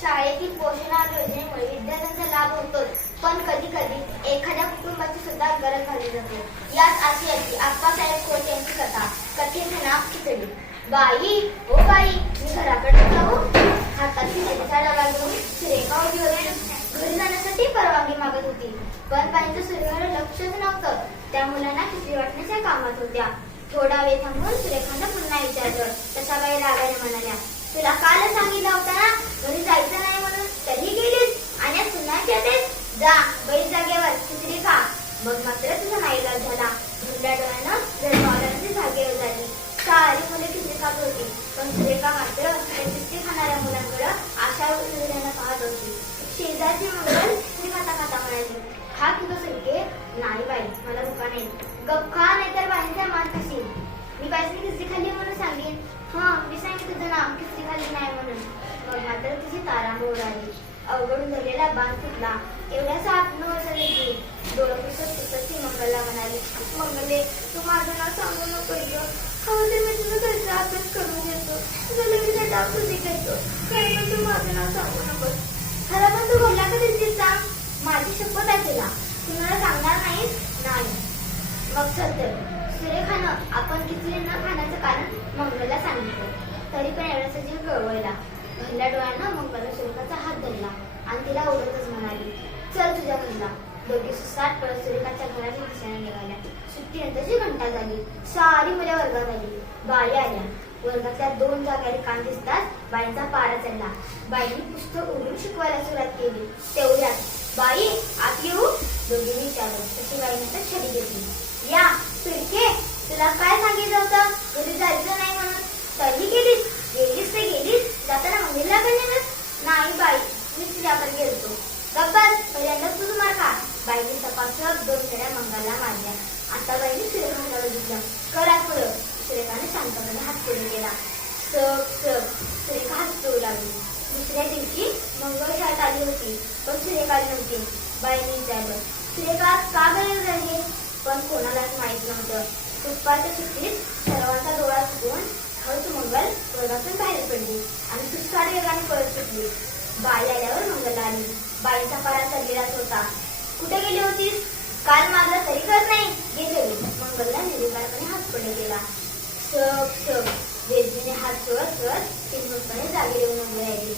शाळेतील पोषण योजनेमुळे विद्यार्थ्यांचा लाभ होतोच, पण कधी कधी एखाद्या कुटुंबाची सुद्धा गरज भागली जाते. याच आशयाची आप्पासाहेब खोत यांची कथा. कथेचे नाव खिचडी. बाई ओ बाई, मी घराकडे जाऊ. हातात खिचडीचा डबा घेऊन सुरेखा उभी होती. घरी जाण्यासाठी परवानगी मागत होती, पण बाईंचं सुरेखाकडे लक्षच नव्हतं. त्या मुलांना खिचडी वाटण्याच्या कामात होत्या. थोडा वेळ थांबून सुरेखानं पुन्हा विचारलं. तशा बाई रागाने म्हणाल्या, तुला काल सांगितलं होतं ना घरी जायचं नाही म्हणून, तरी गेलीस आणि आज पुन्हा येतेस. जा बैल जागेवर खिचडी खा. मग मात्र तुझा नाईलाज झाला. धुंड्या डोळ्यानं जन्मावल्याची जागेवर झाली. सारी मुले खिचडी खात होती, पण सुरेखा मात्र खिचडी खाणाऱ्या मुलांकडे आशा उघड्यानं पाहत होती. शेजारची मंगल खिचडी खाता खाता म्हणाली, खा तुझं सुरके. नाही बाई, मला भुका नाही. गप खा, नाहीतर बाईंचा मान खाशील. मी बाईसनी खिचडी खाल्ली म्हणून सांगेन. मी सांगेन तुझं नाव खिचडी खाल्ली नाही म्हणून. मग मात्र तिची तारांबळ उडाली. अवघडून धरलेला बाण फुटला. एवढ्याच 8-9 वर्षाची ती डोळं पुसत पुसत ती मंगलला म्हणाली, मंगले, तू माझं नाव सांगू नको गं. हवं तर मी तुझं घरचा अभ्यास करून घेतो. तुझं लगेच डाव तुझी घेतो. खरं पण तू माझं नाव सांगू नकोस. खरं पण तू बोलला का तिची सांग. माझी शपथ आहे तुला. तुम्हाला सांगणार नाहीस? नाही. मग चल तर. सुरेखानं आपण खिचडी न खाण्याचं कारण मंगलला सांगितलं. तरी पण एवढ्याचा जीव गळवळला. भरल्या डोळ्यानं मंगलने सुरेखाचा हात धरला आणि तिला ओरडतच म्हणाली, चल तुझ्या घरला. दोघी सुसाट पळत सुरेखाच्या घराच्या दिशेने निघाल्या. सुट्टीनंतरची घंटा झाली. सारी मुले वर्गात आली. बाई आल्या. वर्गातल्या 2 जागा रिकाम दिसताच बाईंचा पारा चढला. बाईंनी पुस्तक उघडून शिकवायला सुरुवात केली. तेवढ्यात, बाई आत येऊ? दोघींनी विचारलं. तशी बाईने तर छडी घेतली. या फिरके, तुला काय सांगितलं होतं घरी जायचं नाही म्हणून, तरी गेलीस. गेलीस ते गेलीस. जाताना मंदिरला गेली. नाही बाई, मी तुझ्याकडे गेलतो. गब्बस, पहिल्यांदा तुझ मार खा. बाईने तपासत 2 फेऱ्या मंगलला मारल्या. आता बाईने सुरेखाला बघितलं. करा पुढं. सुरेखाने शांतपणे हात पुढे केला. सग सग. सुरेखा हात पिळू लागली. दुसऱ्या दिवशी मंगल शाळेत आली होती, पण सुरेखा आली नव्हती. बाईने विचारलं, सुरेखा का गरज आहे? पण कोणालाच माहित नव्हतं. दुपारच्या सुट्टीत सर्वांचा डोळा चुकवून हळूच मंगल वर्गातून बाहेर पडली आणि सुटसाट वेगाने पळत सुटली. बाई आल्यावर मंगल आली. बाईचा पारा चढलेलाच होता. कुठे गेली होतीस? काल मारलं तरी कळत नाही. गेले. मंगलला निर्विकारपणे हात पुढे केला. सग सग. वेदनेने हात चोळत चिंतपणे जागी येऊन उभी राहिली.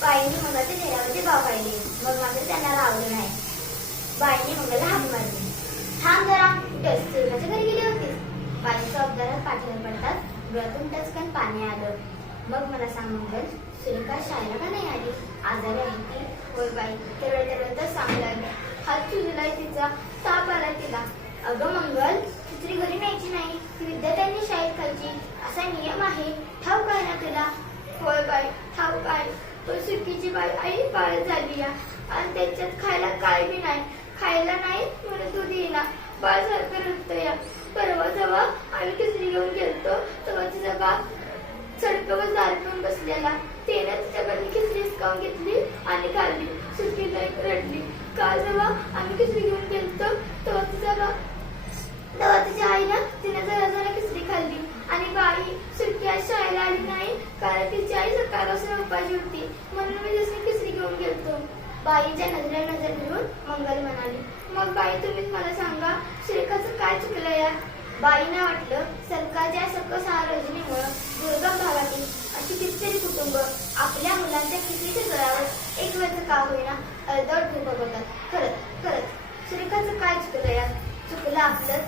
बाईंनी मंगलच्या चेहऱ्यावरचे भाव पाहिले. मग मात्र त्यांना रावलं नाही. बाईंनी मंगलला हात मारली. थांब जरा, कुठेच सुरेखाच्या घरी गेली होतीस? बाईंच्या अब्दारात पाठीवर पडतात डोळ्यातून टचकन पाणी आलं. मग मला सांग मंगल, सुरेखा शाळेला का नाही आली? आजारी आहे ती. होय बाई, तेवढं सांगू लागली. हात सुजलाय तिचा, ताप आलाय तिला. अगं मंगल, खिचडी घरी न्यायची नाही, ती विद्यार्थ्यांनी शाळेत खायची असा नियम आहे. ठाऊक आहे ना तुला? होय बाई, ठाऊक आहे. पण सुट्टीची बाई आई बाळ झाली या, आणि त्याच्यात खायला काय बी नाही. खायला नाही म्हणून तू दिला. बाळ सारखं रडतं या. परवा जेव्हा आम्ही खिचडी घेऊन गेलतो तेव्हा तिचा बाप सडकवर दारू पिऊन बसलेला. तिने तिच्याकडे खिचडी हिसकावून घेतली आणि खाल्ली. सुट्टी रडली. काल जेव्हा आम्ही खिचडी घेऊन गेलतो तेव्हा तिच्या आईनं तिने जरा खिचडी खाल्ली आणि बाई सुट्टी आज शाळेला आली नाही कारण तिची आई सकाळपासून उपाशी होती म्हणून मी दुसरी खिचडी घेऊन गेलतो. बाईच्या नजरेला नजर फिरून मंगल म्हणाली, मग बाई तुम्हीच मला सांगा, सुरेखाचं काय चुकलं या? बाईंना वाटलं सरकारच्या सकल सहारा योजनेमुळे दुर्गम भागातील अशी कितीतरी कुटुंब आपल्या मुलांच्या खिचडीच्या जोरावर एक वेळचं का होईना अर्धवट घेऊन बघतात. खरंच सुरेखाचं काय चुकलं या? चुकलं आपलं